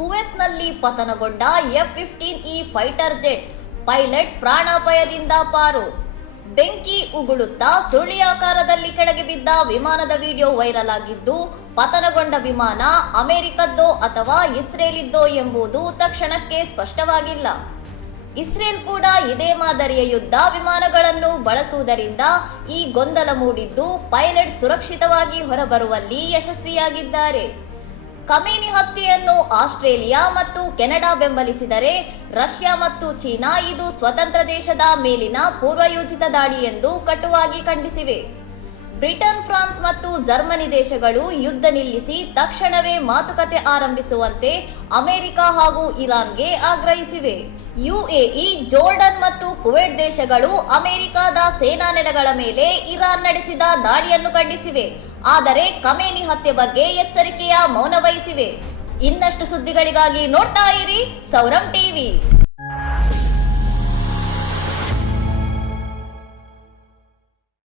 ಕುವೆತ್ನಲ್ಲಿ ಪತನಗೊಂಡ F-15E fighter jet pilot ಪ್ರಾಣಾಪಾಯದಿಂದ ಪಾರು. ಬೆಂಕಿ ಉಗುಳುತ್ತಾ ಸುರುಳಿಯಾಕಾರದಲ್ಲಿ ಕೆಳಗೆ ಬಿದ್ದ ವಿಮಾನದ ವಿಡಿಯೋ ವೈರಲ್ ಆಗಿದ್ದು, ಪತನಗೊಂಡ ವಿಮಾನ ಅಮೆರಿಕದ್ದೋ ಅಥವಾ ಇಸ್ರೇಲಿದ್ದೋ ಎಂಬುದು ತಕ್ಷಣಕ್ಕೆ ಸ್ಪಷ್ಟವಾಗಿಲ್ಲ. ಇಸ್ರೇಲ್ ಕೂಡ ಇದೇ ಮಾದರಿಯ ಯುದ್ಧ ವಿಮಾನಗಳನ್ನು ಬಳಸುವುದರಿಂದ ಈ ಗೊಂದಲ ಮೂಡಿದ್ದು, ಪೈಲಟ್ ಸುರಕ್ಷಿತವಾಗಿ ಹೊರಬರುವಲ್ಲಿ ಯಶಸ್ವಿಯಾಗಿದ್ದಾರೆ. ಖಮೇನಿ ಹತ್ಯೆಯನ್ನು ಆಸ್ಟ್ರೇಲಿಯಾ ಮತ್ತು ಕೆನಡಾ ಬೆಂಬಲಿಸಿದರೆ, ರಷ್ಯಾ ಮತ್ತು ಚೀನಾ ಇದು ಸ್ವತಂತ್ರ ದೇಶದ ಮೇಲಿನ ಪೂರ್ವಯೋಜಿತ ದಾಳಿ ಎಂದು ಕಟುವಾಗಿ ಖಂಡಿಸಿವೆ. ಬ್ರಿಟನ್, ಫ್ರಾನ್ಸ್ ಮತ್ತು ಜರ್ಮನಿ ದೇಶಗಳು ಯುದ್ಧ ನಿಲ್ಲಿಸಿ ತಕ್ಷಣವೇ ಮಾತುಕತೆ ಆರಂಭಿಸುವಂತೆ ಅಮೆರಿಕ ಹಾಗೂ ಇರಾನ್ಗೆ ಆಗ್ರಹಿಸಿವೆ. UAE, ಜೋರ್ಡನ್ ಮತ್ತು ಕುವೈಟ್ ದೇಶಗಳು ಅಮೆರಿಕದ ಸೇನಾ ನೆಲೆಗಳ ಮೇಲೆ ಇರಾನ್ ನಡೆಸಿದ ದಾಳಿಯನ್ನು ಖಂಡಿಸಿವೆ. ಆದರೆ ಖಮೇನಿ ಹತ್ಯೆ ಬಗ್ಗೆ ಎಚ್ಚರಿಕೆಯ ಮೌನ ವಹಿಸಿವೆ. ಇನ್ನಷ್ಟು ಸುದ್ದಿಗಳಿಗಾಗಿ ನೋಡ್ತಾ ಇರಿ ಸೌರಂ ಟಿವಿ.